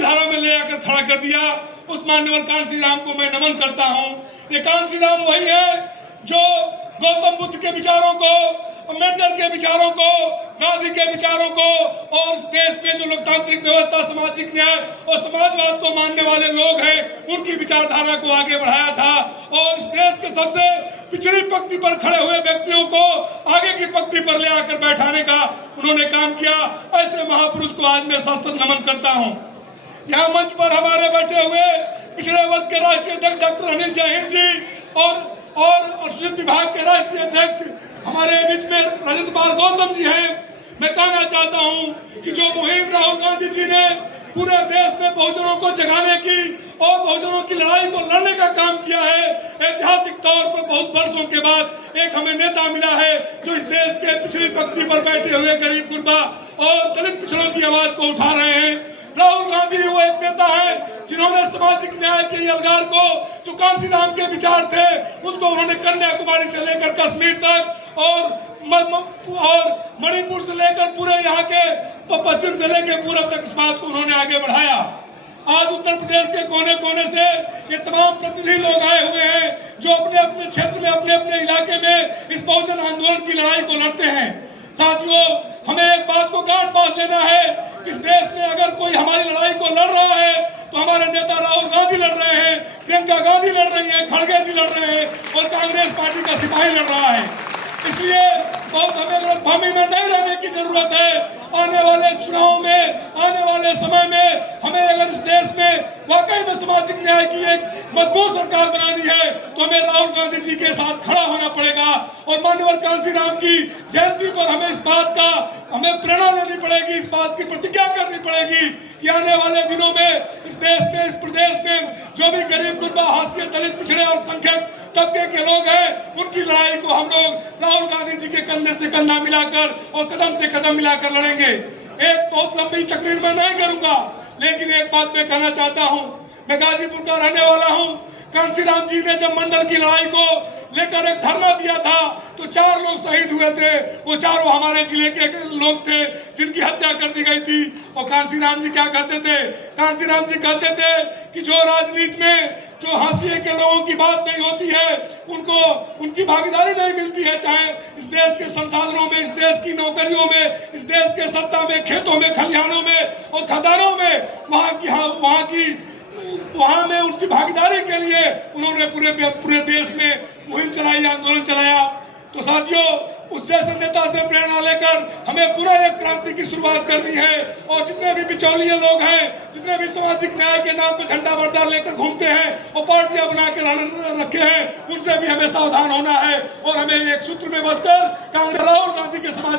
धारा में ले आकर खड़ा कर दिया। उस मान्यवर कांसी राम को मैं नमन करता हूँ। ये कांसी राम वही है जो गौतम बुद्ध के विचारों को, अम्बेडकर के विचारों को, गांधी के विचारों को और इस देश में जो लोकतांत्रिक व्यवस्था, सामाजिक न्याय और समाजवाद को मानने वाले लोग हैं, उनकी विचारधारा को आगे बढ़ाया था और इस देश के सबसे पिछड़ी पंक्ति पर खड़े हुए व्यक्तियों को आगे की पंक्ति पर ले आकर बैठाने का उन्होंने काम किया। ऐसे महापुरुष को आज मैं सत्संग नमन करता हूँ। यहाँ मंच पर हमारे बैठे हुए पिछड़े वर्ग के राष्ट्रीय अध्यक्ष डॉक्टर अनिल जैन जी और अनुसूचित विभाग के राष्ट्रीय अध्यक्ष हमारे बीच में रजत कुमार गौतम जी हैं। मैं कहना चाहता हूं कि जो मुहिम राहुल गांधी जी ने पूरे देश में बहुजनों को जगाने की और बहुजनों की लड़ाई को लड़ने का काम किया है, ऐतिहासिक तौर पर बहुत वर्षों के बाद एक हमें नेता मिला है जो इस देश के पिछड़ी पंक्ति पर बैठे हुए गरीब गुरबा और दलित पिछड़ों की आवाज को उठा रहे हैं। राहुल गांधी वो एक नेता है जिन्होंने सामाजिक न्याय के अलगार को, जो कांसी राम के विचार थे, उसको उन्होंने कन्याकुमारी से लेकर कश्मीर तक और मणिपुर से लेकर पूरे यहाँ के पश्चिम से लेकर पूरब तक इस बात को उन्होंने आगे बढ़ाया। आज उत्तर प्रदेश के कोने कोने से ये तमाम प्रतिनिधि लोग आए हुए हैं जो अपने अपने क्षेत्र में, अपने अपने इलाके में इस बहुजन आंदोलन की लड़ाई को लड़ते हैं। साथियों, हमें एक बात को गांठ बांध लेना है, इस देश में अगर कोई हमारी लड़ाई को लड़ रहा है तो हमारे नेता राहुल गांधी लड़ रहे हैं, प्रियंका गांधी लड़ रही है, खड़गे जी लड़ रहे हैं और कांग्रेस पार्टी का सिपाही लड़ रहा है। इसलिए बहुत हमें गलतफहमी में नहीं रहने की जरूरत है। आने वाले चुनाव में, आने वाले समय में हमें अगर इस देश में वाकई में सामाजिक न्याय की एक मजबूत सरकार बनानी है तो हमें राहुल गांधी जी के साथ खड़ा होना पड़ेगा और मान्यवर कांसी राम की जयंती पर हमें इस बात का प्रेरणा लेनी पड़ेगी, इस बात की प्रतिज्ञा करनी पड़ेगी कि आने वाले दिनों में इस देश में, इस प्रदेश में जो भी गरीब गुरबा, हाशिए, दलित, पिछड़े और संख्यक तबके के लोग हैं, उनकी लड़ाई को हम लोग राहुल गांधी जी के कंधे से कंधा मिलाकर और कदम से कदम मिलाकर लड़ेंगे। एक बहुत लंबी तकरीर मैं नहीं करूंगा, लेकिन एक बात मैं कहना चाहता हूं। मैं गाजीपुर का रहने वाला हूं। कांसी राम जी ने जब मंडल की लड़ाई को लेकर एक धरना दिया था तो 4 लोग शहीद हुए थे। वो चारों हमारे जिले के लोग थे जिनकी हत्या कर दी गई थी। और कांसी राम जी क्या कहते थे? कांसी राम जी कहते थे कि जो राजनीति में जो हाशिए के लोगों की बात नहीं होती है, उनको उनकी भागीदारी नहीं मिलती है, चाहे इस देश के संसाधनों में, इस देश की नौकरियों में, इस देश के सत्ता में, खेतों में, खलिहानों में और खदानों में, वहां में उनकी भागीदारी के लिए उन्होंने पूरे देश में मुहिम चलाई, आंदोलन चलाया। तो साथियों, उस जैसे नेता से प्रेरणा लेकर हमें पूरा एक क्रांति की शुरुआत करनी है और जितने भी बिचौलिए लोग हैं, जितने भी सामाजिक न्याय के नाम पर झंडा बरदार लेकर घूमते हैं और पार्टियां बना के रखे हैं, उनसे भी हमें सावधान होना है और हमें एक सूत्र में बंधकर कांग्रेस, राहुल गांधी के समाज